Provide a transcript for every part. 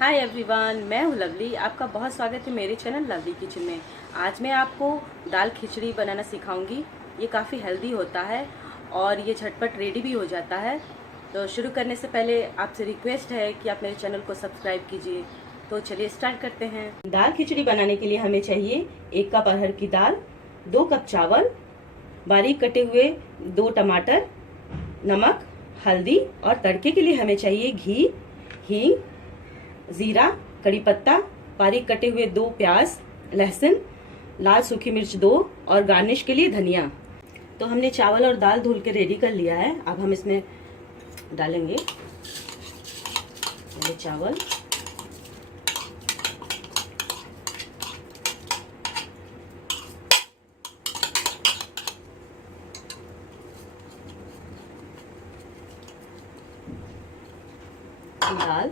Hi everyone, मैं हूँ lovely. आपका बहुत स्वागत है मेरे चैनल लवली किचन में। आज मैं आपको दाल खिचड़ी बनाना सिखाऊंगी। ये काफ़ी हेल्दी होता है और ये झटपट रेडी भी हो जाता है। तो शुरू करने से पहले आपसे रिक्वेस्ट है कि आप मेरे चैनल को सब्सक्राइब कीजिए। तो चलिए स्टार्ट करते हैं। दाल खिचड़ी बनाने के लिए हमें चाहिए 1 कप अरहर की दाल, 2 कप चावल, बारीक कटे हुए 2 टमाटर, नमक, हल्दी और तड़के के लिए हमें चाहिए घी, हींग, जीरा, कड़ी पत्ता, बारीक कटे हुए 2 प्याज, लहसुन, लाल सूखी मिर्च 2 और गार्निश के लिए धनिया। तो हमने चावल और दाल धुल के रेडी कर लिया है। अब हम इसमें डालेंगे पहले चावल, दाल,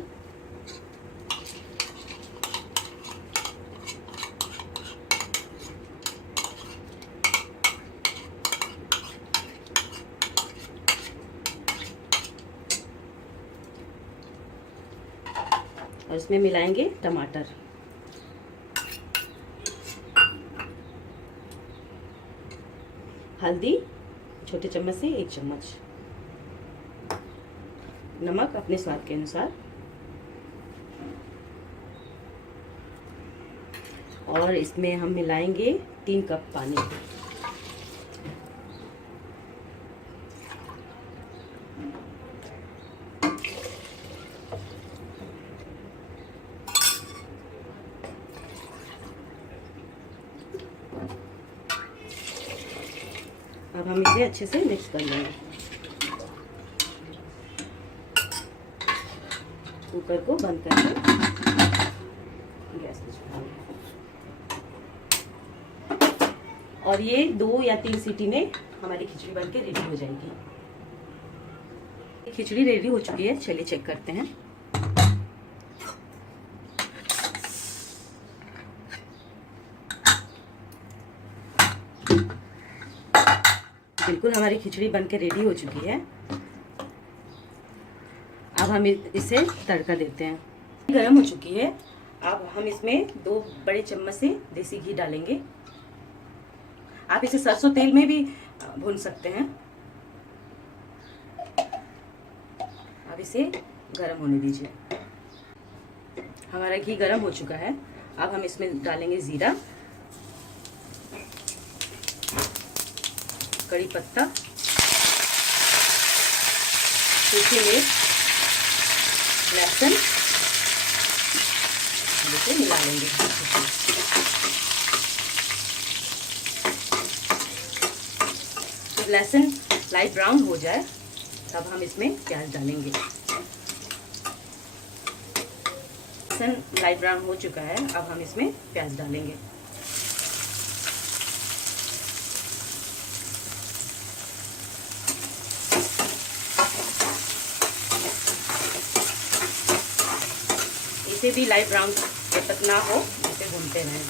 और इसमें मिलाएंगे टमाटर, हल्दी छोटे चम्मच से 1 चम्मच, नमक अपने स्वाद के अनुसार, और इसमें हम मिलाएंगे 3 कप पानी। अब हम इसे अच्छे से मिक्स कर लेंगे। कुकर को बंद करके गैस पे चढ़ाएंगे और ये 2 या 3 सीटी में हमारी खिचड़ी बनके रेडी हो जाएगी। खिचड़ी रेडी हो चुकी है, चलिए चेक करते हैं। बिल्कुल हमारी खिचड़ी बनके रेडी हो चुकी है। अब हम इसे तड़का देते हैं। गरम हो चुकी है। अब हम इसमें 2 बड़े चम्मच से देसी घी डालेंगे। आप इसे सरसों तेल में भी भून सकते हैं। अब इसे गरम होने दीजिए। हमारा घी गरम हो चुका है। अब हम इसमें डालेंगे जीरा, कड़ी पत्ता, सूखी मिर्च, लहसुन, इसे मिला लेंगे। जब लहसुन लाइट ब्राउन हो जाए तब हम इसमें प्याज डालेंगे। लहसुन लाइट ब्राउन हो चुका है। अब हम इसमें प्याज डालेंगे। इसे भी लाइट ब्राउन जब तक ना हो इसे भूनते रहें।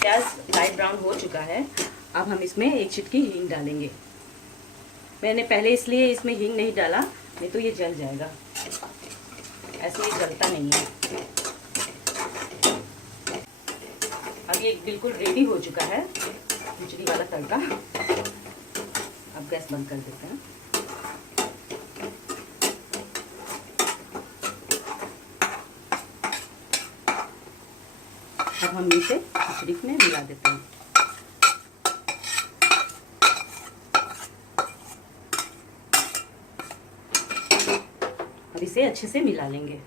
प्याज लाइट ब्राउन हो चुका है। अब हम इसमें 1 चिटकी हींग डालेंगे। मैंने पहले इसलिए इसमें हींग नहीं डाला, नहीं तो ये जल जाएगा। ऐसे ये जलता नहीं है। अब ये बिल्कुल रेडी हो चुका है खिचड़ी वाला तड़का। अब गैस बंद कर देते हैं। अब हम इसे खिचड़ी में मिला देते हैं। अब इसे अच्छे से मिला लेंगे।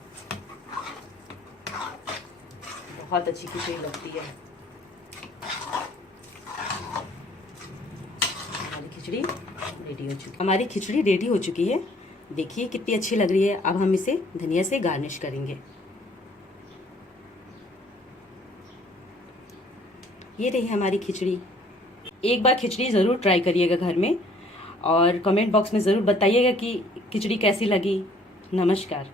बहुत अच्छी खिचड़ी लगती है। हमारी खिचड़ी रेडी हो चुकी है। देखिए कितनी अच्छी लग रही है। अब हम इसे धनिया से गार्निश करेंगे। ये रही हमारी खिचड़ी। एक बार खिचड़ी ज़रूर ट्राई करिएगा घर में और कमेंट बॉक्स में ज़रूर बताइएगा कि खिचड़ी कैसी लगी। नमस्कार।